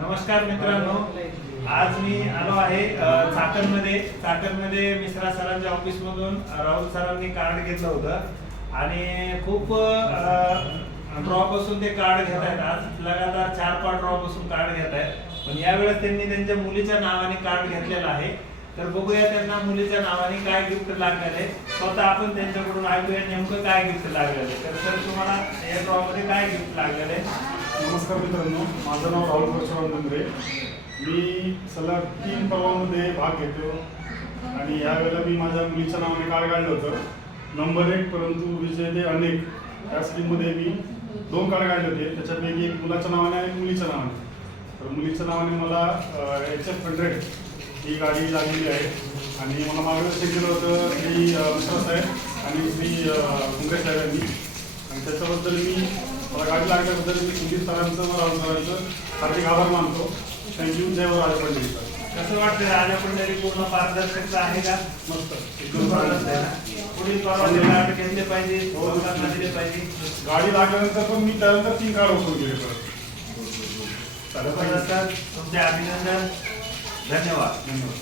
नमस्कार मित्रांनो. आज मी आलो आहे चाकणमध्ये. चाकणमध्ये मिश्रा सरांच्या ऑफिसमधून राहुल सरांनी कार्ड घेतलं होतं. आणि खूप ड्रॉ बसून ते कार्ड घेत आहेत आज. लगातार चार पाच ड्रॉ बसून कार्ड घेत आहेत. पण यावेळेस त्यांनी त्यांच्या मुलीच्या नावाने कार्ड घेतलेलं आहे. तर बघूया त्यांना मुलीच्या नावाने काय गिफ्ट लागलेले. स्वतः आपण त्यांच्याकडून ऐकूया नेमकं काय गिफ्ट लागलेलं. आहे तर सर तुम्हाला या ड्रॉ मध्ये काय गिफ्ट लागलेलं? आहे नमस्कार मित्रांनो माझं नाव राहुल परशुराम डोंगरे मी सलग तीन पर्वामध्ये भाग घेतो आणि यावेळेला मी माझ्या मुलीच्या नावाने कार्ड काढलं होतं. नंबर एक परंतु विजय ते अनेक या स्कीममध्ये मी दोन कार्ड काढले होते. त्याच्यापैकी एक मुलाच्या नावाने आणि मुलीच्या नावाने. तर मुलीच्या नावाने मला एच एफ हंड्रेड ही गाडी लागलेली आहे. आणि मला मार्गदर्शन केलं होतं श्री मिश्रा साहेब आणि श्री मुंगेश साहेबांनी. आणि त्याच्याबद्दल मी गाडी लागल्याबद्दल मी सुधीर सरांचं व राहुल सरांचं हार्दिक आभार मानतो. थँक्यू जय व राजा पंडित कसं वाटतं राजा पंढरी पूर्ण पारदर्शकता आहे का? मस्त. एकदम? पुढील परवाने कार्ड घेतले पाहिजे. लोकांना दिले पाहिजे. गाडी लागल्यानंतर पण मी त्यानंतर तीन कार्ड वसूल केले परत. तुमचे अभिनंदन. धन्यवाद. धन्यवाद.